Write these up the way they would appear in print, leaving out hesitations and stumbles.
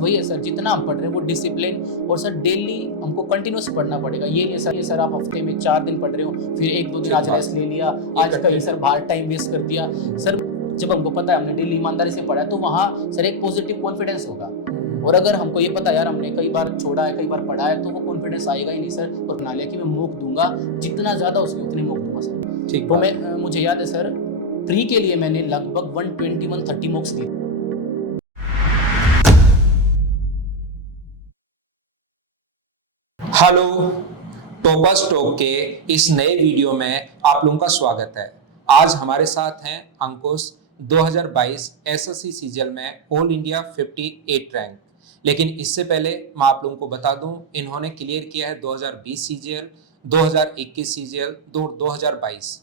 वही है सर, जितना हम पढ़ रहे हैं वो डिसिप्लिन, और सर डेली हमको कंटिन्यूस पढ़ना पड़ेगा। ये नहीं सर, ये सर आप हफ्ते में 4 दिन पढ़ रहे हो, फिर 1-2 दिन आज रेस्ट ले लिया, आज कहीं सर बाहर टाइम वेस्ट कर दिया। सर जब हमको पता है हमने डेली ईमानदारी से पढ़ा है, तो वहाँ सर एक पॉजिटिव कॉन्फिडेंस होगा। और अगर हमको ये पता यार हमने कई बार छोड़ा है, कई बार पढ़ा है, तो वो कॉन्फिडेंस आएगा ही नहीं सर। और बना लिया कि मैं मूक दूंगा, जितना ज़्यादा उसकी उतनी मूक दूंगा सर। ठीक, तो मैं मुझे याद है सर, प्री के लिए मैंने लगभग 120-130 मॉक्स दी। हेलो, टॉपर्स टॉक के इस नए वीडियो में आप लोगों का स्वागत है। आज हमारे साथ हैं अंकुश, 2022 एसएससी सीजीएल में ऑल इंडिया 58 रैंक। लेकिन इससे पहले मैं आप लोगों को बता दूं, इन्होंने क्लियर किया है 2020 सीजीएल, 2021 सीजीएल, 2022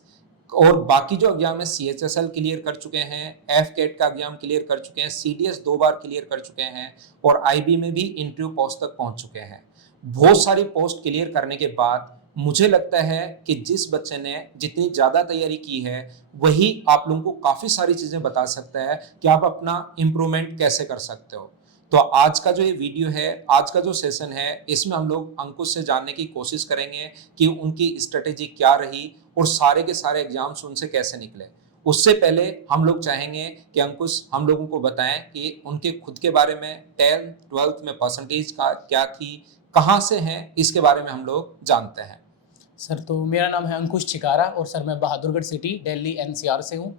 और बाकी जो एग्जाम है सीएचएसएल क्लियर कर चुके हैं, एफ कैट का एग्जाम क्लियर कर चुके हैं, सीडीएस 2 बार क्लियर कर चुके हैं और आईबी में भी इंटरव्यू पोस्ट तक पहुंच चुके हैं। बहुत सारी पोस्ट क्लियर करने के बाद मुझे लगता है कि जिस बच्चे ने जितनी ज़्यादा तैयारी की है वही आप लोगों को काफ़ी सारी चीज़ें बता सकता है कि आप अपना इम्प्रूवमेंट कैसे कर सकते हो। तो आज का जो ये वीडियो है, आज का जो सेशन है, इसमें हम लोग अंकुश से जानने की कोशिश करेंगे कि उनकी स्ट्रेटेजी क्या रही और सारे के सारे एग्जाम्स उनसे कैसे निकले। उससे पहले हम लोग चाहेंगे कि अंकुश हम लोगों को बताएं कि उनके खुद के बारे में, 10th 12th में परसेंटेज का क्या थी, कहाँ से हैं, इसके बारे में हम लोग जानते हैं। सर तो मेरा नाम है अंकुश छिकारा और सर मैं बहादुरगढ़ सिटी दिल्ली एनसीआर से हूँ।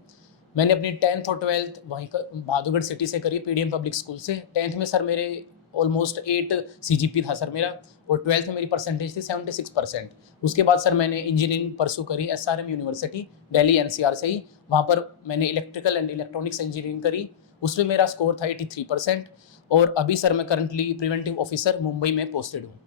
मैंने अपनी 10th और 12th वहीं बहादुरगढ़ सिटी से करी, पीडीएम पब्लिक स्कूल से। 10th में सर मेरे ऑलमोस्ट 8 सीजीपी था सर मेरा, और 12th में मेरी परसेंटेज थी 76%। उसके बाद सर मैंने इंजीनियरिंग परसू करी एसआरएम यूनिवर्सिटी दिल्ली एनसीआर से ही। वहाँ पर मैंने इलेक्ट्रिकल एंड इलेक्ट्रॉनिक्स इंजीनियरिंग करी, उसमें मेरा स्कोर था 83%। और अभी सर मैं करंटली प्रिवेंटिव ऑफिसर मुंबई में पोस्टेड हूँ।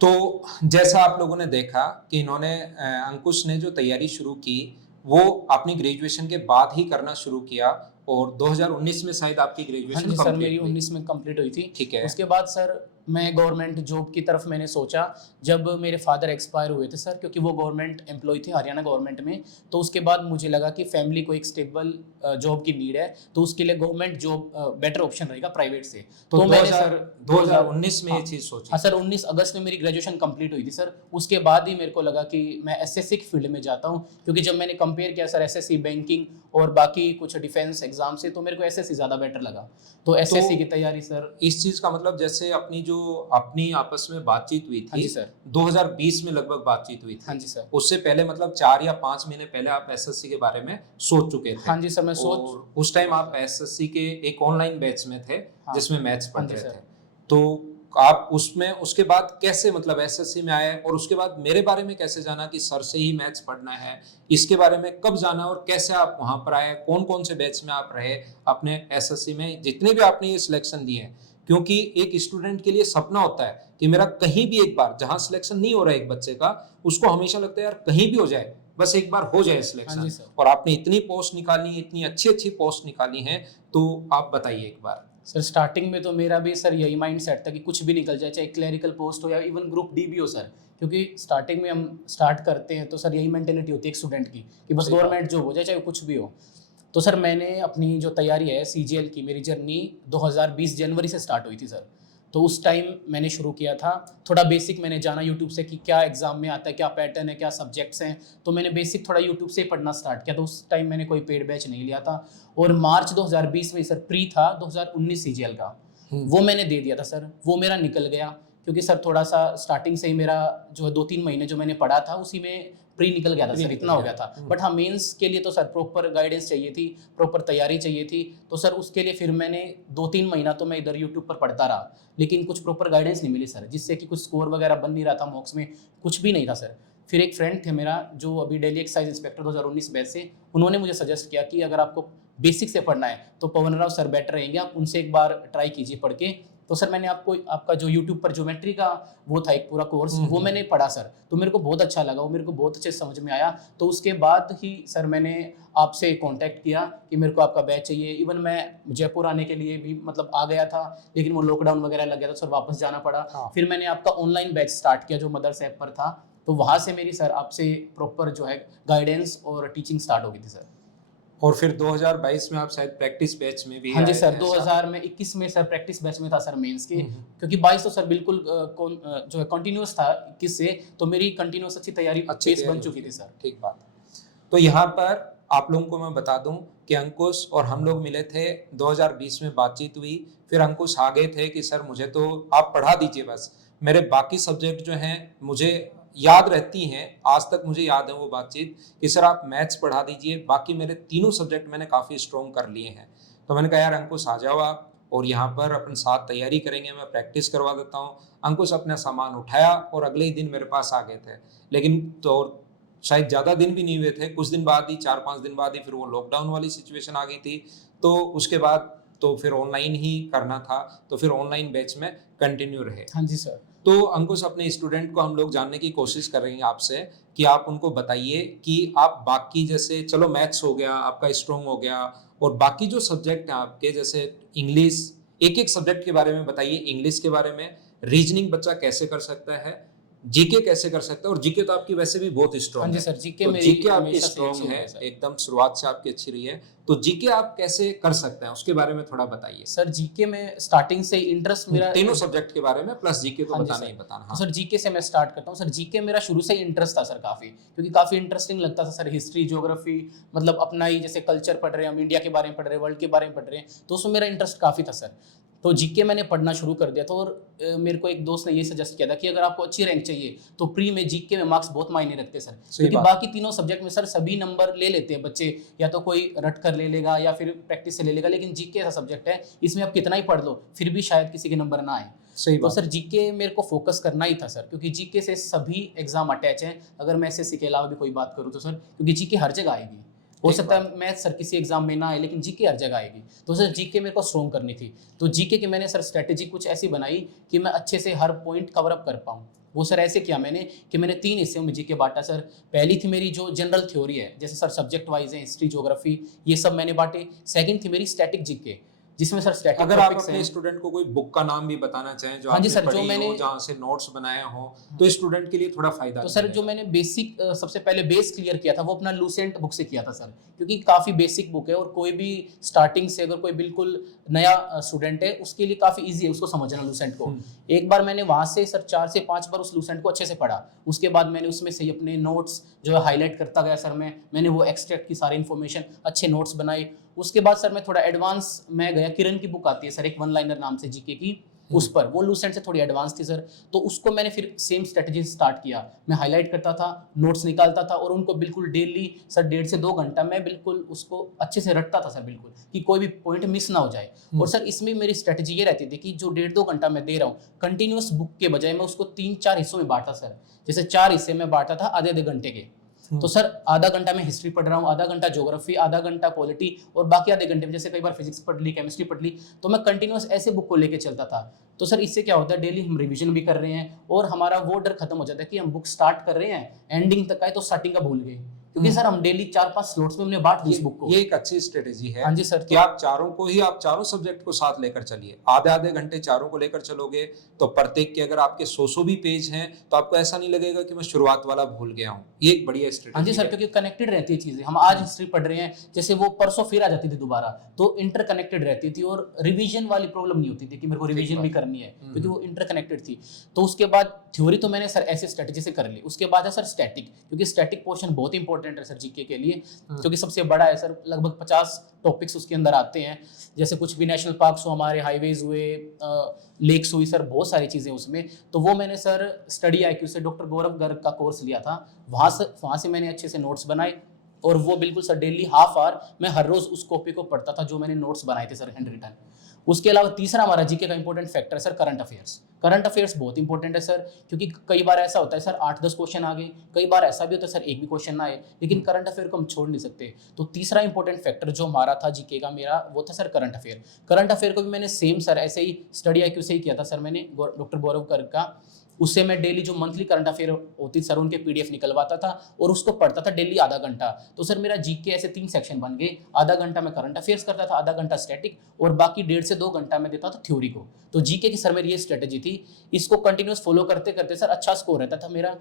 तो जैसा आप लोगों ने देखा कि इन्होंने अंकुश ने जो तैयारी शुरू की वो अपनी ग्रेजुएशन के बाद ही करना शुरू किया और 2019 में शायद आपकी ग्रेजुएशन हाँ जी सर, मेरी 19 में कंप्लीट हुई थी। ठीक है। उसके बाद सर मैं गवर्नमेंट जॉब की तरफ मैंने सोचा, जब मेरे फादर एक्सपायर हुए थे सर, क्योंकि वो गवर्नमेंट एम्प्लॉय थे हरियाणा गवर्नमेंट में। तो उसके बाद मुझे लगा कि फैमिली को एक स्टेबल जॉब की नीड है, तो उसके लिए गवर्नमेंट जॉब बेटर ऑप्शन रहेगा प्राइवेट से। तो मैंने सर 2019 में ये चीज़ सोची। हाँ सर, 19 अगस्त में मेरी ग्रेजुएशन कंप्लीट हुई थी सर। उसके बाद ही मेरे को लगा कि मैं एसएससी की फील्ड में जाता हूँ, क्योंकि जब मैंने कंपेयर किया सर एसएससी, बैंकिंग और बाकी कुछ डिफेंस एग्जाम से, तो मेरे को एसएससी ज़्यादा बेटर लगा। तो एसएससी की तैयारी सर। इस चीज़ का मतलब जैसे अपनी आपस में बातचीत हुई हाँ जी थी सर, 2020 में लगभग बातचीत हुई थी। हाँ जी सर। उससे पहले मतलब 4 या 5 महीने पहले आप एसएससी के बारे में सोच चुके थे। हाँ जी सर, मैं और उस टाइम आप एसएससी के एक ऑनलाइन बैच में थे। हाँ, जिसमें मैथ्स पढ़ हाँ जी रहे सर। थे। तो आप उसमें उसके बाद कैसे मतलब एसएससी में आए और उसके बाद मेरे बारे में कैसे जाना कि सर से ही मैथ्स पढ़ना है, इसके बारे में कब जाना और कैसे आप वहां पर आए, कौन कौन से बैच में आप रहे अपने एसएससी में, जितने भी आपने ये सिलेक्शन दिए हैं। क्योंकि एक स्टूडेंट के लिए सपना होता है कि मेरा कहीं भी एक बार जहां सिलेक्शन नहीं हो रहा है एक बच्चे का, उसको हमेशा लगता है यार कहीं भी हो जाए, बस एक बार हो जाए हाँ जी सिलेक्शन। सर। और आपने इतनी पोस्ट निकाली, इतनी अच्छी अच्छी पोस्ट निकाली हैं, तो आप बताइए एक बार। सर स्टार्टिंग में तो मेरा भी सर यही माइंड सेट था कि कुछ भी निकल जाए, चाहे क्लरिकल पोस्ट हो या इवन ग्रुप डी भी हो सर। क्योंकि स्टार्टिंग में हम स्टार्ट करते हैं तो सर यही मेंटेलिटी होती है एक स्टूडेंट की कि बस गवर्नमेंट जॉब हो जाए, चाहे कुछ भी हो। तो सर मैंने अपनी जो तैयारी है सीजीएल की, मेरी जर्नी 2020 जनवरी से स्टार्ट हुई थी सर। तो उस टाइम मैंने शुरू किया था, थोड़ा बेसिक मैंने जाना यूट्यूब से कि क्या एग्जाम में आता है, क्या पैटर्न है, क्या सब्जेक्ट्स हैं। तो मैंने बेसिक थोड़ा यूट्यूब से पढ़ना स्टार्ट किया। तो उस टाइम मैंने कोई पेड बैच नहीं लिया था। और मार्च 2020 में सर प्री था 2019 सीजीएल का, वो मैंने दे दिया था सर। वो मेरा निकल गया, क्योंकि सर थोड़ा सा स्टार्टिंग से ही मेरा जो 2-3 महीने जो मैंने पढ़ा था उसी में प्री निकल गया था सर, इतना हो गया था। बट हाँ, मेंस के लिए तो सर प्रॉपर गाइडेंस चाहिए थी, प्रॉपर तैयारी चाहिए थी। तो सर उसके लिए फिर मैंने 2-3 महीना तो मैं इधर यूट्यूब पर पढ़ता रहा, लेकिन कुछ प्रॉपर गाइडेंस नहीं मिली सर, जिससे कि कुछ स्कोर वगैरह बन नहीं रहा था, मॉक्स में कुछ भी नहीं था सर। फिर एक फ्रेंड थे मेरा जो अभी डेली एक्साइज इंस्पेक्टर 2019 बैच से, उन्होंने मुझे सजेस्ट किया कि अगर आपको बेसिक से पढ़ना है तो पवन राव सर बेटर रहेंगे, आप उनसे एक बार ट्राई कीजिए पढ़ के। तो सर मैंने आपका जो यूट्यूब पर ज्योमेट्री का वो था एक पूरा कोर्स, वो मैंने पढ़ा सर। तो मेरे को बहुत अच्छा लगा, वो मेरे को बहुत अच्छे समझ में आया। तो उसके बाद ही सर मैंने आपसे कांटेक्ट किया कि मेरे को आपका बैच चाहिए। इवन मैं जयपुर आने के लिए भी मतलब आ गया था, लेकिन वो लॉकडाउन वगैरह लग गया था सर, वापस जाना पड़ा। हाँ। फिर मैंने आपका ऑनलाइन बैच स्टार्ट किया जो मदर्स ऐप पर था। तो वहाँ से मेरी सर आपसे प्रॉपर जो है गाइडेंस और टीचिंग स्टार्ट हो गई थी सर। है। और फिर 2022 में आप शायद प्रैक्टिस बैच में भी हाँ जी आए सर, थे, ऐसा? 2021 में सर प्रैक्टिस बैच में था सर मेंस के, हम्म। क्योंकि 22 तो सर बिल्कुल जो है कंटिन्यूअस था 21 से, तो मेरी कंटिन्यूअस अच्छी तैयारी अच्छी पेस तैयारी बन चुकी होती थी है। सर। ठीक बात है। तो यहाँ पर आप लोगों को मैं बता दूं कि अंकुश और हम लोग मिले थे, 2020 में बातचीत हुई, फिर अंकुश आ गए थे कि सर मुझे तो आप पढ़ा दीजिए, बस मेरे बाकी सब्जेक्ट जो हैं मुझे याद रहती हैं, आज तक मुझे याद है वो बातचीत कि सर आप मैथ्स पढ़ा दीजिए, बाकी मेरे तीनों सब्जेक्ट मैंने काफ़ी स्ट्रॉन्ग कर लिए हैं। तो मैंने कहा यार अंकुश आ जाओ आप, और यहाँ पर अपन साथ तैयारी करेंगे, मैं प्रैक्टिस करवा देता हूँ। अंकुश अपना सामान उठाया और अगले ही दिन मेरे पास आ गए थे। लेकिन तो शायद ज़्यादा दिन भी नहीं हुए थे, कुछ दिन बाद ही, 4-5 दिन बाद ही फिर वो लॉकडाउन वाली सिचुएशन आ गई थी। तो उसके बाद तो फिर ऑनलाइन ही करना था, तो फिर ऑनलाइन बैच में कंटिन्यू रहे। हाँ जी सर। तो अंकुश, अपने स्टूडेंट को हम लोग जानने की कोशिश करेंगे आपसे कि आप उनको बताइए कि आप बाकी, जैसे चलो मैथ्स हो गया आपका स्ट्रॉन्ग हो गया, और बाकी जो सब्जेक्ट हैं आपके, जैसे इंग्लिश, एक एक सब्जेक्ट के बारे में बताइए। इंग्लिश के बारे में, रीजनिंग बच्चा कैसे कर सकता है, जीके कैसे कर सकता है, और जीके तो आपकी वैसे भी बहुत हाँ स्ट्रॉन्ग जी है, सर, जीके तो मेरी जीके आपकी हमेशा से अच्छी स्ट्रॉन्ग रही है, है सर। एकदम शुरुआत से आपकी अच्छी रही है। तो जीके आप कैसे कर सकते हैं उसके बारे में थोड़ा बताइए। सर जीके में स्टार्टिंग से इंटरेस्ट मेरा, तीनों सब्जेक्ट के बारे में प्लस जीके तो हाँ जी बताना सर। ही बताना। तो हाँ। सर जीके से मैं स्टार्ट करता हूँ। सर जीके मेरा शुरू से ही इंटरेस्ट था सर काफ़ी, क्योंकि काफ़ी इंटरेस्टिंग लगता था सर। हिस्ट्री, ज्योग्राफी, मतलब अपना ही जैसे कल्चर पढ़ रहे हैं हम, इंडिया के बारे में पढ़ रहे हैं, वर्ल्ड के बारे में पढ़ रहे हैं, तो उसमें मेरा इंटरेस्ट काफ़ी था सर। तो जीके मैंने पढ़ना शुरू कर दिया था, और मेरे को एक दोस्त ने ये सजेस्ट किया था कि अगर आपको अच्छी रैंक चाहिए तो प्री में जीके में मार्क्स बहुत मायने रखते हैं सर, क्योंकि बाकी तीनों सब्जेक्ट में सर सभी नंबर ले लेते हैं बच्चे, या तो कोई रट कर ले लेगा या फिर प्रैक्टिस से ले लेगा, लेकिन जीके ऐसा सब्जेक्ट है इसमें आप कितना ही पढ़ लो फिर भी शायद किसी के नंबर ना आए। सही तो बात। सर जीके मेरे को फोकस करना ही था सर, क्योंकि जीके से सभी एग्जाम अटैच हैं। अगर मैं एसएससी के अलावा भी कोई बात करूँ तो सर, क्योंकि जीके हर जगह आएगी। हो ठीक सकता बात। है मैथ सर किसी एग्जाम में ना आए, लेकिन जीके हर जगह आएगी। तो सर जीके मेरे को स्ट्रॉन्ग करनी थी। तो जीके की मैंने सर स्ट्रेटेजी कुछ ऐसी बनाई कि मैं अच्छे से हर पॉइंट कवर अप कर पाऊँ। वो सर ऐसे किया मैंने कि मैंने 3 हिस्से में जीके बांटा सर। पहली थी मेरी जो जनरल थ्योरी है, जैसे सर सब्जेक्ट वाइज है, हिस्ट्री, ज्योग्राफी, ये सब मैंने बांटे। सेकंड थी मेरी स्टैटिक जीके, जिसमें सर स्टैटिक अगर आप टॉपिक्स अपने हैं। स्टूडेंट को कोई बुक का नाम भी बताना चाहें जो हाँ जी आपने सर, जो पढ़ी मैंने, हो, जहाँ से नोट्स बनाए हो, तो स्टूडेंट के लिए थोड़ा फायदा तो सर जो मैंने बेसिक सबसे पहले बेस क्लियर किया था वो अपना लूसेंट बुक से किया था सर, क्योंकि काफ़ी बेसिक बुक है, और कोई भी स्टार्टिंग से अगर कोई बिल्कुल नया स्टूडेंट है उसके लिए काफ़ी इजी है उसको समझना लूसेंट को। एक बार मैंने वहाँ से सर 4 से 5 बार उस लूसेंट को अच्छे से पढ़ा। उसके बाद मैंने उसमें से अपने नोट्स जो है हाईलाइट करता गया सर। मैंने वो एक्सट्रैक्ट की सारी इन्फॉर्मेशन, अच्छे नोट्स बनाए। उसके बाद सर मैं थोड़ा एडवांस में गया। किरण की बुक आती है सर, एक वन लाइनर नाम से जीके की, उस पर, वो लूसेंट से थोड़ी एडवांस थी सर। तो उसको मैंने फिर सेम स्ट्रेटजी से स्टार्ट किया। मैं हाईलाइट करता था, नोट्स निकालता था, और उनको बिल्कुल डेली सर 1.5 से 2 घंटा मैं बिल्कुल उसको अच्छे से रटता था सर, बिल्कुल कि कोई भी पॉइंट मिस ना हो जाए। और सर इसमें मेरी स्ट्रेटजी ये रहती थी कि जो 1.5-2 घंटा मैं दे रहा हूँ कंटिन्यूस बुक के बजाय, मैं उसको 3-4 हिस्सों में बांटा सर। जैसे 4 हिस्से में बांटा था आधे-आधे घंटे के। तो सर आधा घंटा मैं हिस्ट्री पढ़ रहा हूँ, आधा घंटा ज्योग्राफी, आधा घंटा पॉलिटी, और बाकी आधे घंटे में जैसे कई बार फिजिक्स पढ़ ली, केमिस्ट्री पढ़ ली, तो मैं कंटिन्यूस ऐसे बुक को लेके चलता था। तो सर इससे क्या होता है, डेली हम रिवीजन भी कर रहे हैं, और हमारा वो डर खत्म हो जाता है कि हम बुक स्टार्ट कर रहे हैं, एंडिंग तक आए तो स्टार्टिंग का भूल गए, क्योंकि सर हम डेली 4-5 स्लॉट्स में हमने बांट ली इस बुक को। ये एक अच्छी स्ट्रेटेजी है। हाँ जी सर। कि आप चारों को ही, आप चारों सब्जेक्ट को साथ लेकर चलिए, आधे आधे घंटे चारों को लेकर चलोगे तो प्रत्येक के अगर आपके 100 भी पेज हैं तो आपको ऐसा नहीं लगेगा कि मैं शुरुआत वाला भूल गया हूँ। ये एक बढ़िया स्ट्रेटेजी। हाँ जी सर, क्योंकि कनेक्टेड रहती है चीजें। हम आज हिस्ट्री पढ़ रहे हैं, जैसे वो परसों फिर आ जाती थी दोबारा, तो इंटरकनेक्टेड रहती थी, और रिवीजन वाली प्रॉब्लम नहीं होती थी कि मेरे को रिवीजन भी करनी है, क्योंकि वो इंटरकनेक्टेड थी। तो उसके बाद थ्योरी तो मैंने सर ऐसे स्ट्रेटेजी से कर ली। उसके बाद है सर स्टैटिक, क्योंकि स्टैटिक पोर्शन बहुत इंपॉर्टेंट है सर जीके के लिए, क्योंकि सबसे बड़ा है सर। लगभग 50 टॉपिक्स उसके अंदर आते हैं, जैसे कुछ भी नेशनल पार्क्स हो, हमारे हाईवेज हुए, लेक्स हुई, सर बहुत सारी चीज़ें उसमें। तो वो मैंने सर स्टडी IQ से डॉक्टर गौरव गर्ग का कोर्स लिया था, वहाँ से मैंने अच्छे से नोट्स बनाए, और वो बिल्कुल सर डेली हाफ आवर मैं हर रोज़ उस कॉपी को पढ़ता था जो मैंने नोट्स बनाए थे सर, हैंड रिटन। उसके अलावा तीसरा हमारा जीके का इंपॉर्टेंट फैक्टर है sir current affairs. Current affairs बहुत इंपॉर्टेंट है सर, क्योंकि कई बार ऐसा होता है सर 8-10 क्वेश्चन आ गए, कई बार ऐसा भी होता है सर एक भी क्वेश्चन ना आए, लेकिन करंट अफेयर को हम छोड़ नहीं सकते। तो तीसरा इंपॉर्टेंट फैक्टर जो हमारा था जीके का, मेरा वो था sir current affair. Current affair को भी मैंने सेम सर ऐसे ही स्टडी IQ से ही किया था सर मैंने, डॉक्टर गौरव गर्ग का। उससे मैं डेली जो मंथली करंट अफेयर होती सर उनके पीडीएफ निकलवाता था और उसको पढ़ता था डेली आधा घंटा। तो सर मेरा जीके ऐसे 3 सेक्शन बन गए, आधा घंटा मैं करंट अफेयर्स करता था, आधा घंटा स्टैटिक और बाकी 1.5 से 2 घंटा मैं देता था थ्योरी को। तो जीके की सर मेरी ये स्ट्रेटेजी थी, इसको कंटिन्यूस फॉलो करते करते सर अच्छा स्कोर रहता था मेरा।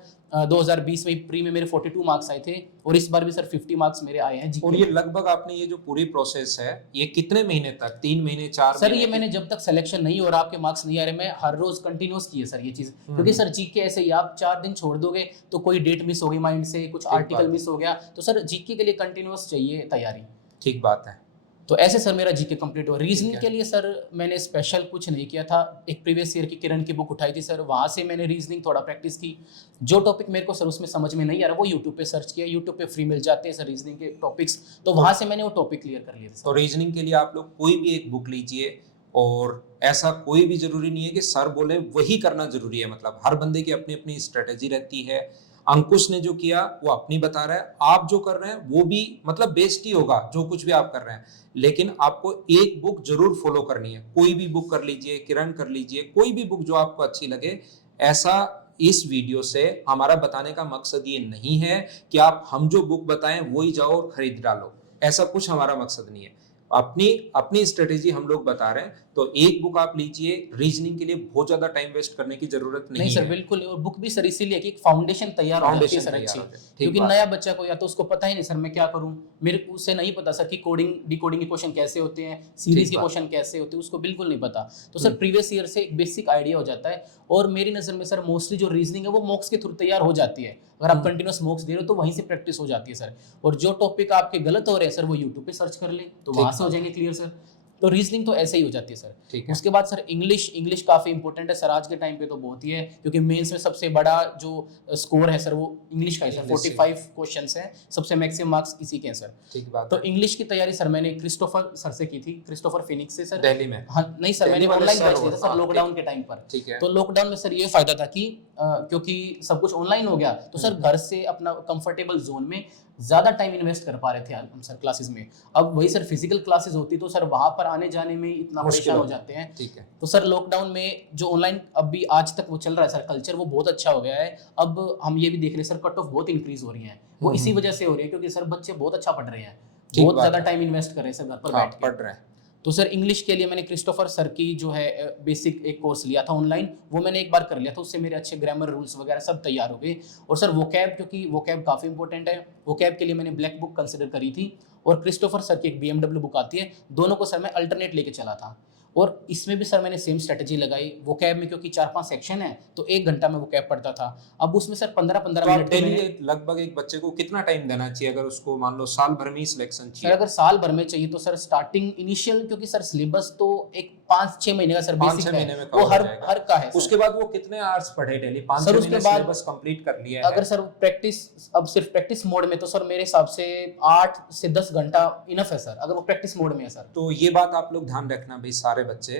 2020 में प्री में मेरे 42 मार्क्स आए थे और इस बार भी सर 50 मार्क्स मेरे आए हैं जीके। और ये लगभग आपने ये जो पूरी प्रोसेस है ये कितने महीने तक, 3 महीने 4 सर महीने? ये मैंने जब तक सिलेक्शन नहीं हो रहा, आपके मार्क्स नहीं आ रहे, मैं हर रोज कंटिन्यूस की है सर ये चीज। क्योंकि सर जीके ऐसे ही आप 4 दिन छोड़ दोगे तो कोई डेट मिस हो गई माइंड से, कुछ आर्टिकल मिस हो गया, तो सर जीके के लिए कंटिन्यूस चाहिए तैयारी। ठीक बात है। तो ऐसे सर मेरा जीके कंप्लीट हुआ। रीजनिंग के लिए सर मैंने स्पेशल कुछ नहीं किया था, एक प्रीवियस ईयर की किरण की बुक उठाई थी सर, वहाँ से मैंने रीजनिंग थोड़ा प्रैक्टिस की। जो टॉपिक मेरे को सर उसमें समझ में नहीं आ रहा वो यूट्यूब पे सर्च किया, यूट्यूब पे फ्री मिल जाते हैं सर रीजनिंग के टॉपिक्स, तो वहाँ से मैंने वो टॉपिक क्लियर कर लिए थे। तो रीजनिंग के लिए आप लोग कोई भी एक बुक लीजिए, और ऐसा कोई भी जरूरी नहीं है कि सर बोले वही करना जरूरी है, मतलब हर बंदे की अपनी अपनी स्ट्रेटेजी रहती है। अंकुश ने जो किया वो अपनी बता रहा है, आप जो कर रहे हैं वो भी मतलब बेस्ट ही होगा जो कुछ भी आप कर रहे हैं, लेकिन आपको एक बुक जरूर फॉलो करनी है। कोई भी बुक कर लीजिए, किरण कर लीजिए, कोई भी बुक जो आपको अच्छी लगे। ऐसा इस वीडियो से हमारा बताने का मकसद ये नहीं है कि आप हम जो बुक बताएं वही जाओ और खरीद डालो, ऐसा कुछ हमारा मकसद नहीं है। अपनी अपनी स्ट्रेटेजी हम लोग बता रहे हैं। तो एक बुक आप लीजिए, रीजनिंग के लिए बहुत ज्यादा टाइम वेस्ट करने की जरूरत नहीं सर है। बिल्कुल, और बुक भी सर इसीलिए कि एक फाउंडेशन तैयार हो जाती है सर अच्छी। क्योंकि नया बच्चा को या तो उसको पता ही नहीं सर मैं क्या करूं, मेरे को उससे नहीं पता सर कि कोडिंग डिकोडिंग के क्वेश्चन कैसे होते हैं, सीरीज के क्वेश्चन कैसे होते हैं, उसको बिल्कुल नहीं पता। तो सर प्रीवियस ईयर से एक बेसिक आइडिया हो जाता है। और मेरी नजर में सर मोस्टली जो रीजनिंग है वो मॉक्स के थ्रू तैयार हो जाती है। अगर आप कंटिन्यूस मॉक्स दे रहे हो तो वहीं से प्रैक्टिस हो जाती है सर। और जो टॉपिक आपके गलत हो रहे हैं सर वो यूट्यूब पे सर्च कर ले तो वहां से हो जाएंगे क्लियर सर। तो रीजनिंग तो ऐसे ही हो जाती है सर। ठीक है। उसके बाद सर इंग्लिश काफ़ी इंपॉर्टेंट है सर आज के टाइम पे, तो बहुत ही है क्योंकि मेंस में सबसे बड़ा जो स्कोर है सर वो इंग्लिश का है सर। 45 क्वेश्चंस हैं, सबसे मैक्सिमम मार्क्स इसी के हैं सर। ठीक बात। तो इंग्लिश की तैयारी सर मैंने क्रिस्टोफर सर से की थी, क्रिस्टोफर फिनिक्स से सर, दिल्ली में। हाँ नहीं सर मैंने ऑनलाइन बैच लिया था सर लॉकडाउन के टाइम पर। ठीक है। तो लॉकडाउन में सर ये फायदा था कि क्योंकि सब कुछ ऑनलाइन हो गया तो सर घर से अपना कंफर्टेबल जोन में ज़्यादा टाइम इन्वेस्ट कर पा रहे थे हम सर क्लासेस में। अब वही सर फिजिकल क्लासेस होती तो सर वहाँ पर आने जाने में इतना परेशान हो जाते हैं। ठीक है। तो सर लॉकडाउन में जो ऑनलाइन अभी आज तक वो चल रहा है सर कल्चर, वो बहुत अच्छा हो गया है। अब हम ये भी देख रहे हैं सर कट ऑफ बहुत इंक्रीज हो रही है, वो इसी वजह से हो रही है क्योंकि सर बच्चे बहुत अच्छा पढ़ रहे हैं, बहुत ज़्यादा टाइम इन्वेस्ट कर रहे हैं सर घर पर बैठ के पढ़ रहे हैं। तो सर इंग्लिश के लिए मैंने क्रिस्टोफर सर की जो है बेसिक एक कोर्स लिया था ऑनलाइन, वो मैंने एक बार कर लिया था, उससे मेरे अच्छे ग्रामर रूल्स वगैरह सब तैयार हो गए। और सर वोकैब, क्योंकि वोकैब काफ़ी इंपॉर्टेंट है, वोकैब के लिए मैंने ब्लैक बुक कंसिडर करी थी और क्रिस्टोफर सर की एक BMW बुक आती है, दोनों को सर मैं अल्टरनेट लेके चला था। और इसमें भी सर मैंने सेम स्ट्रेटजी लगाई। वोकैब में क्योंकि 4-5 सेक्शन है तो 1 घंटा में वोकैब पढ़ता था। अब उसमें सर 15-15 मिनट के लिए लगभग एक बच्चे को कितना टाइम देना चाहिए अगर उसको मान लो साल भर में ही सिलेक्शन चाहिए? सर अगर साल भर में चाहिए तो सर स्टार्टिंग इनिशियल, क्योंकि सर सिलेबस तो एक 5-6 महीने का सर बेसिक है, वो हर का है। उसके बाद वो कितने आवर्स पढ़े डेली? 5-6 महीने सिलेबस कंप्लीट कर लिया है। अगर सर प्रैक्टिस, अब सिर्फ प्रैक्टिस मोड में तो सर मेरे हिसाब से 8 से 10 घंटा इनफ है सर, अगर वो प्रैक्टिस मोड में है सर। तो ये बात आप लोग ध्यान रखना भाई सारे बच्चे,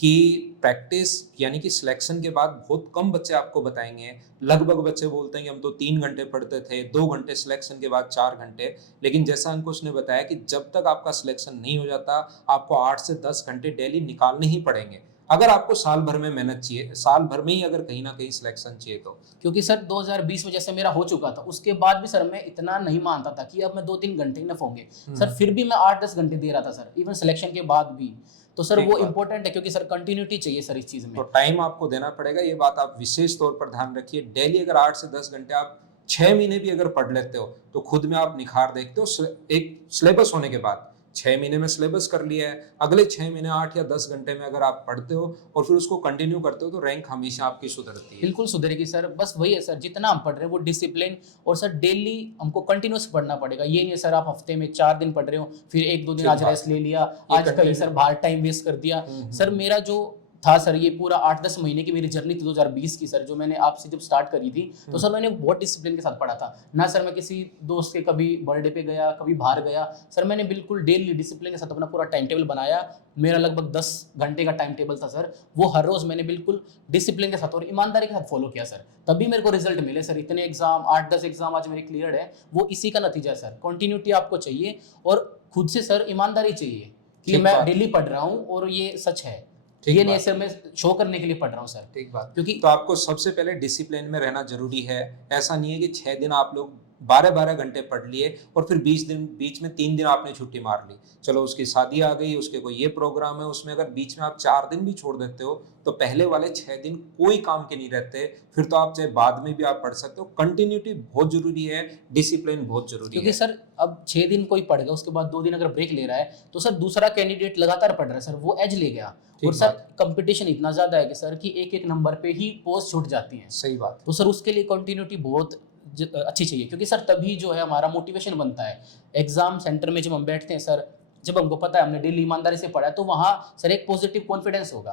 कि प्रैक्टिस यानी कि सिलेक्शन के बाद बहुत कम बच्चे आपको बताएंगे। लगभग बच्चे बोलते हैं कि हम तो 3 घंटे पढ़ते थे, 2 घंटे सिलेक्शन के बाद 4 घंटे। लेकिन जैसा अंकुश ने बताया कि जब तक आपका सिलेक्शन नहीं हो जाता आपको 8 से 10 घंटे डेली निकालने ही पड़ेंगे, अगर आपको साल भर में मेहनत चाहिए, साल भर में ही अगर कहीं ना कहीं सिलेक्शन चाहिए तो। क्योंकि सर 2020 में जैसे मेरा हो चुका था, उसके बाद भी सर मैं इतना नहीं मानता था कि अब मैं 2-3 घंटे इनफ होंगे सर, फिर भी मैं 8-10 घंटे दे रहा था सर, इवन सिलेक्शन के बाद भी। तो सर वो इम्पोर्टेंट है क्योंकि सर कंटिन्यूटी चाहिए सर इस चीज में। तो टाइम आपको देना पड़ेगा, ये बात आप विशेष तौर पर ध्यान रखिए। डेली अगर 8 से 10 घंटे आप 6 महीने भी अगर पढ़ लेते हो तो खुद में आप निखार देखते हो। एक सिलेबस होने के बाद 6 महीने में सिलेबस कर लिया है, अगले 6 महीने 8 या 10 घंटे में अगर आप पढ़ते हो और फिर उसको कंटिन्यू करते हो तो रैंक हमेशा आपकी सुधरती है। बिल्कुल सुधरेगी सर, बस वही है सर, जितना हम पढ़ रहे हैं वो डिसिप्लिन, और सर डेली हमको कंटिन्यूस पढ़ना पड़ेगा। ये नहीं है सर आप हफ्ते में 4 दिन पढ़ रहे हो फिर 1-2 दिन आज रेस्ट ले लिया, आज कहीं सर बाहर टाइम वेस्ट कर दिया। सर मेरा जो था सर ये पूरा 8-10 महीने की मेरी जर्नी थी 2020 की सर, जो मैंने आपसे जब स्टार्ट करी थी तो सर मैंने बहुत डिसिप्लिन के साथ पढ़ा था ना सर। मैं किसी दोस्त के कभी बर्थडे पे गया, कभी बाहर गया सर, मैंने बिल्कुल डेली डिसिप्लिन के साथ अपना पूरा टाइम टेबल बनाया। मेरा लगभग 10 घंटे का टाइम टेबल था सर, वो हर रोज मैंने बिल्कुल डिसिप्लिन के साथ और ईमानदारी के साथ फॉलो किया सर, तभी मेरे को रिजल्ट मिले सर। इतने एग्जाम 8-10 एग्जाम आज मेरे क्लियर है, वो इसी का नतीजा है सर। कंटिन्यूटी आपको चाहिए और खुद से सर ईमानदारी चाहिए कि मैं डेली पढ़ रहा हूँ और ये सच है। ठीक ये नहीं बात। सर मैं शो करने के लिए पढ़ रहा हूँ सर, ठीक बात। क्योंकि तो आपको सबसे पहले डिसिप्लिन में रहना जरूरी है। ऐसा नहीं है कि 6 दिन आप लोग 12-12 घंटे पढ़ लिए और फिर 20 दिन बीच में 3 दिन आपने छुट्टी मार ली। चलो उसकी शादी आ गई, उसके कोई ये प्रोग्राम है, उसमें अगर बीच में आप 4 दिन भी छोड़ देते हो तो पहले वाले 6 दिन कोई काम के नहीं रहते। फिर तो आप चाहे बाद में भी आप पढ़ सकते हो। कंटिन्यूटी बहुत जरूरी है, डिसिप्लिन बहुत जरूरी क्योंकि है। सर अब 6 दिन कोई पढ़ गया, उसके बाद 2 दिन अगर ब्रेक ले रहा है तो सर दूसरा कैंडिडेट लगातार पढ़ रहा है सर, वो एज ले गया। ठीक और सर बात। कंपटीशन इतना ज्यादा है कि सर कि एक एक नंबर पे ही पोस्ट छूट जाती है। सही बात। तो सर उसके लिए कंटिन्यूटी बहुत अच्छी चाहिए, क्योंकि सर तभी जो है हमारा मोटिवेशन बनता है। एग्जाम सेंटर में जब हम बैठते हैं सर, जब हमको पता है हमने डेली ईमानदारी से पढ़ा है, तो वहाँ सर एक पॉजिटिव कॉन्फिडेंस होगा।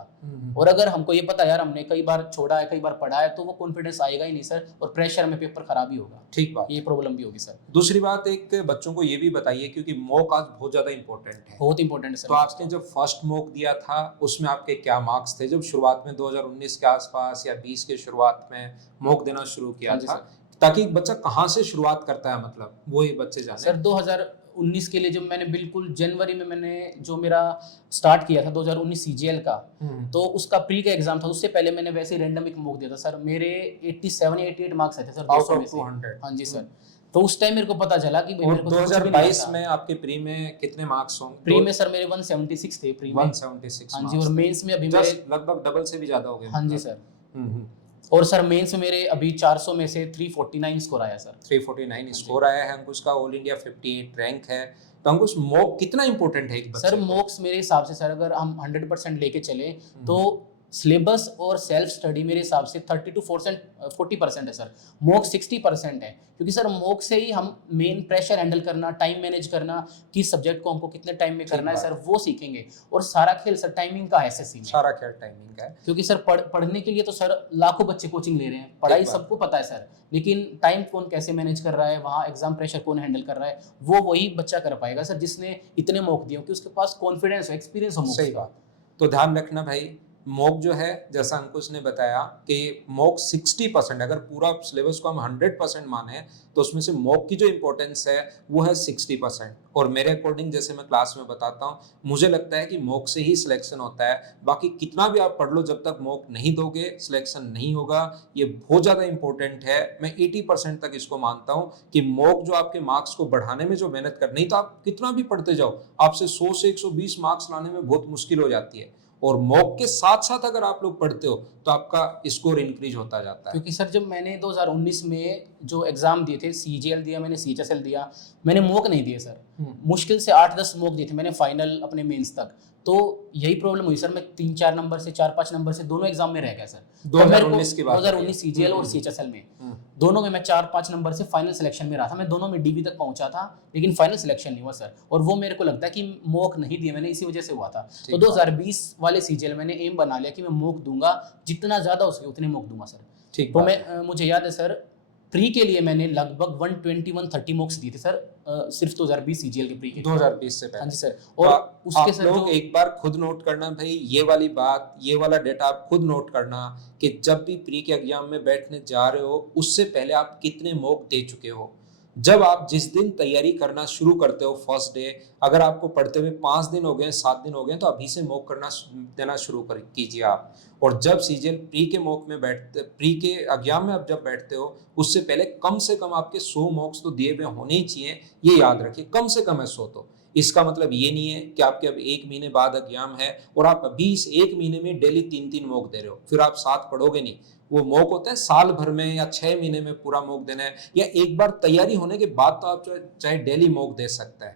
और अगर हमको ये पता है यार हमने कई बार छोड़ा है, कई बार पढ़ा है, तो वो कॉन्फिडेंस आएगा ही नहीं सर, और प्रेशर में पेपर खराब ही होगा। ठीक बात। ये प्रॉब्लम भी होगी सर। दूसरी बात, एक बच्चों को ये भी बताइए क्योंकि मॉक आज बहुत ज्यादा इंपॉर्टेंट है। बहुत इंपॉर्टेंट है सर। तो आपने जब फर्स्ट मॉक दिया था उसमें आपके क्या मार्क्स थे? जब शुरुआत में 2019 के आसपास या 20 के शुरुआत में मॉक देना शुरू किया हाँ जी था, सर। ताकि एक बच्चा कहाँ से शुरुआत करता है, मतलब वो ही बच्चे जाने। सर 2019 के लिए जब मैंने बिल्कुल जनवरी में मैंने जो मेरा स्टार्ट किया था 2019 सीजीएल का, तो उसका प्री का एग्जाम था। उससे पहले मैंने वैसे ही रैंडम एक मॉक दिया था सर, मेरे 87 या 88 मार्क्स आए थे सर 200 में से। 200। हाँ जी सर। तो उस टाइम मेरे को पता चला कि भाई और मेरे को तो कुछ भी नहीं 2022 आता। में आपके प्री में कितने मार्क्स होंगे? प्री में सर मेरे 176 थे प्री में। 176 हाँ जी। और मेंस में अभी मेरे लगभग डबल से भी ज्यादा हो गए। हाँ जी सर। हम्म। और सर मेंस में मेरे अभी 400 में से 349 स्कोर आया सर। 349 स्कोर आया है। अंकुश का ऑल इंडिया 58 रैंक है। तो अंकुश, मॉक कितना इंपॉर्टेंट है एक बच्चे सर को? मॉक्स मेरे हिसाब से सर अगर हम 100% लेके चले तो सिलेबस और सेल्फ स्टडी मेरे हिसाब से 30 to 40% है सर। मॉक 60% है, क्योंकि सर मॉक से ही हम मेन प्रेशर हैंडल करना, टाइम मैनेज करना, किस सब्जेक्ट को हमको कितने टाइम में करना है सर, वो सीखेंगे। और सारा खेल सर टाइमिंग का है एसएससी में। सारा खेल टाइमिंग का है, क्योंकि सर पढ़ने के लिए तो सर लाखों बच्चे कोचिंग ले रहे हैं, पढ़ाई सबको पता है सर, लेकिन टाइम कौन कैसे मैनेज कर रहा है, वहाँ एग्जाम प्रेशर कौन हैंडल कर रहा है, वो वही बच्चा कर पाएगा सर जिसने इतने मॉक दिए हो कि उसके पास कॉन्फिडेंस हो, एक्सपीरियंस हो। सही बात। तो ध्यान रखना भाई, मॉक जो है जैसा अंकुश ने बताया कि मॉक 60%, अगर पूरा सिलेबस को हम 100% माने तो उसमें से मॉक की जो इंपॉर्टेंस है वो है 60%। और मेरे अकॉर्डिंग, जैसे मैं क्लास में बताता हूँ, मुझे लगता है कि मॉक से ही सिलेक्शन होता है। बाकी कितना भी आप पढ़ लो, जब तक मॉक नहीं दोगे सिलेक्शन नहीं होगा। ये बहुत ज़्यादा इंपॉर्टेंट है। मैं 80% तक इसको मानता हूँ कि मॉक जो आपके मार्क्स को बढ़ाने में जो मेहनत कर, नहीं तो आप कितना भी पढ़ते जाओ, आपसे 100 से 120 मार्क्स लाने में बहुत मुश्किल हो जाती है। और मॉक के साथ साथ अगर आप लोग पढ़ते हो तो आपका स्कोर इंक्रीज होता जाता है। क्योंकि सर जब मैंने 2019 में जो एग्जाम दिए थे, सीजीएल दिया मैंने, सीएचएसएल दिया, मैंने मॉक नहीं दिए सर। मुश्किल से 8-10 मॉक दिए थे मैंने फाइनल अपने मेंस तक। तो यही प्रॉब्लम हुई सर, मैं 3-4 नंबर से 4-5 नंबर से दोनों एग्जाम में रह गया सर। 2019 की बात, 2019 सीजीएल और सीएचएसएल में दोनों में मैं 4-5 नंबर से फाइनल सिलेक्शन में रहा था। मैं दोनों में डीबी तक पहुंचा था, लेकिन फाइनल सिलेक्शन नहीं हुआ सर। और वो मेरे को लगता है कि मॉक नहीं दिए मैंने, इसी वजह से हुआ था। तो 2020 वाले सीजीएल मैंने एम बना लिया कि मैं मॉक दूंगा, जितना ज्यादा हो सके उतने मॉक दूंगा सर। ठीक। तो मैं मुझे याद है सर, प्री के लिए मैंने लगभग 120-130 मॉक्स दिए थे सर, सिर्फ 2020 सीजीएल के प्री के। 2020 से पहले। हाँ जी सर। और और उसके आप सर लोग एक बार खुद नोट करना भाई, ये वाली बात, ये वाला डेटा आप खुद नोट करना कि जब भी प्री के एग्जाम में बैठने जा रहे हो उससे पहले आप कितने मॉक दे चुके हो। जब आप जिस दिन तैयारी करना शुरू करते हो फर्स्ट डे, अगर आपको पढ़ते हुए 5 दिन हो गए, 7 दिन हो गए, तो अभी से मॉक करना देना शुरू कीजिए आप। और जब सीजीएल प्री के मॉक में बैठते, प्री के एग्जाम में आप जब बैठते हो, उससे पहले कम से कम आपके 100 मॉक्स तो दिए हुए होने ही चाहिए। ये याद रखिए, कम से कम है 100। तो इसका मतलब ये नहीं है कि आपके अब 1 महीने बाद एग्जाम है और आप अभी इस 1 महीने में डेली 3-3 मॉक दे रहे हो, फिर आप साथ पढ़ोगे नहीं। वो मॉक होता है साल भर में या 6 महीने में पूरा मॉक देना है, या एक बार तैयारी होने के बाद तो आप चाहे डेली मॉक दे सकते हैं,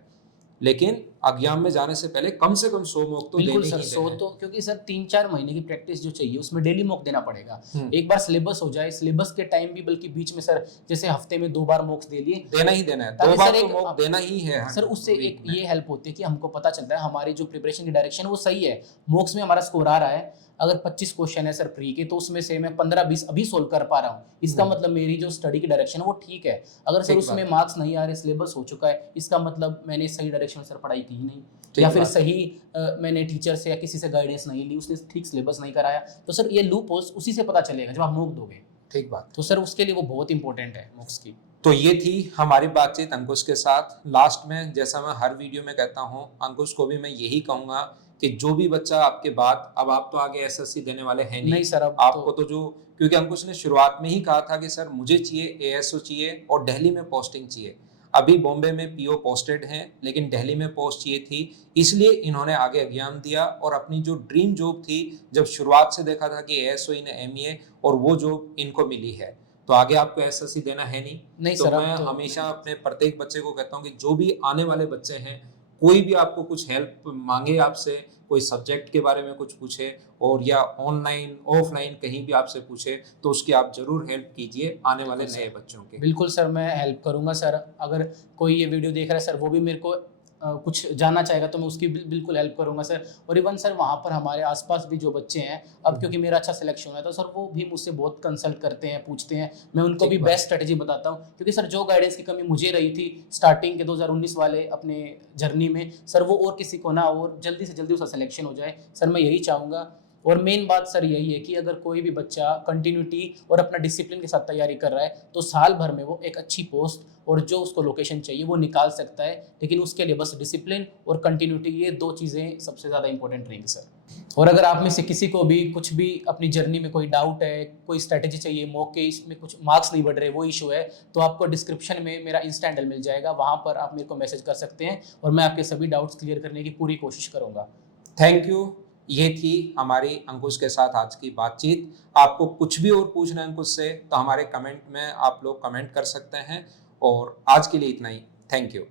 लेकिन एग्जाम में जाने से पहले कम से कम 100 मॉक तो देने ही सर 100 तो, क्योंकि सर 3-4 महीने की प्रैक्टिस जो चाहिए उसमें डेली मॉक देना पड़ेगा। एक बार सिलेबस हो जाए, सिलेबस के टाइम भी, बल्कि बीच में सर जैसे हफ्ते में 2 बार मॉक्स दे लिए, देना ही देना है, 2 बार तो मॉक देना ही है सर। उससे एक ये हेल्प होती है कि हमको पता चलता है हमारी जो प्रिपरेशन की डायरेक्शन है वो सही है। मॉक्स में हमारा स्कोर आ रहा है, अगर 25 क्वेश्चन है सर प्री के, तो उसमें से मैं 15-20 अभी सोल्व कर पा रहा हूँ, इसका मतलब मेरी जो स्टडी की डायरेक्शन है वो ठीक है। अगर सर उसमें मार्क्स नहीं आ रहे, सिलेबस हो चुका है, इसका मतलब मैंने सही डायरेक्शन में सर पढ़ाई की ही नहीं, या फिर सही मैंने टीचर से या किसी से गाइडेंस नहीं ली, उसने ठीक सिलेबस नहीं कराया। तो सर ये लूप होल्स उसी से पता चलेगा जब आप मॉक दोगे। ठीक बात। तो सर उसके लिए वो बहुत इंपॉर्टेंट है मॉक्स की। तो ये थी हमारी बातचीत अंकुश के साथ। लास्ट में, जैसा मैं हर वीडियो में कहता हूँ, अंकुश को भी मैं यही कहूँगा कि जो भी बच्चा आपके बाद, अब आप तो आगे एसएससी देने वाले हैं नहीं सर, अब आपको तो जो, क्योंकि अंकुश ने शुरुआत में ही कहा था कि सर मुझे चाहिए एएसओ चाहिए और दिल्ली में पोस्टिंग चाहिए। अभी बॉम्बे में पीओ पोस्टेड हैं लेकिन दिल्ली में पोस्ट चाहिए थी, इसलिए इन्होंने आगे एग्जाम दिया और अपनी जो ड्रीम जॉब थी, जब शुरुआत से देखा था कि एएसओ ने एमईए, और वो जॉब इनको मिली है। तो आगे आपको एसएससी देना है नहीं तो सर, अब मैं तो हमेशा अपने प्रत्येक बच्चे को कहता हूँ कि जो भी आने वाले बच्चे हैं, कोई भी आपको कुछ हेल्प मांगे आपसे, कोई सब्जेक्ट के बारे में कुछ पूछे और या ऑनलाइन ऑफलाइन कहीं भी आपसे पूछे, तो उसकी आप जरूर हेल्प कीजिए आने वाले बिल्कुल नए सर। बच्चों के। बिल्कुल सर, मैं हेल्प करूँगा सर। अगर कोई ये वीडियो देख रहा है सर, वो भी मेरे को कुछ जानना चाहेगा तो मैं उसकी बिल्कुल हेल्प करूँगा सर। और इवन सर वहाँ पर हमारे आसपास भी जो बच्चे हैं, अब क्योंकि मेरा अच्छा सिलेक्शन हुआ है तो सर वो भी मुझसे बहुत कंसल्ट करते हैं, पूछते हैं। मैं उनको ठीक भी बात। बेस्ट स्ट्रेटजी बताता हूँ, क्योंकि सर जो गाइडेंस की कमी मुझे रही थी स्टार्टिंग के 2019 वाले अपने जर्नी में, सर वो और किसी को ना, और जल्दी से जल्दी उसका सिलेक्शन हो जाए सर, मैं यही चाहूँगा। और मेन बात सर यही है कि अगर कोई भी बच्चा कंटिन्यूटी और अपना डिसिप्लिन के साथ तैयारी कर रहा है तो साल भर में वो एक अच्छी पोस्ट और जो उसको लोकेशन चाहिए वो निकाल सकता है। लेकिन उसके लिए बस डिसिप्लिन और कंटिन्यूटी, ये दो चीज़ें सबसे ज़्यादा इंपॉर्टेंट रहेंगी सर। और अगर आप में से किसी को भी कुछ भी अपनी जर्नी में कोई डाउट है, कोई स्ट्रैटेजी चाहिए, मौके इसमें कुछ मार्क्स नहीं बढ़ रहे, वो इशू है, तो आपको डिस्क्रिप्शन में मेरा इंस्टा हैंडल मिल जाएगा, वहाँ पर आप मेरे को मैसेज कर सकते हैं और मैं आपके सभी डाउट्स क्लियर करने की पूरी कोशिश करूँगा। Thank you. ये थी हमारी अंकुश के साथ आज की बातचीत। आपको कुछ भी और पूछना है अंकुश से तो हमारे कमेंट में आप लोग कमेंट कर सकते हैं, और आज के लिए इतना ही। Thank you.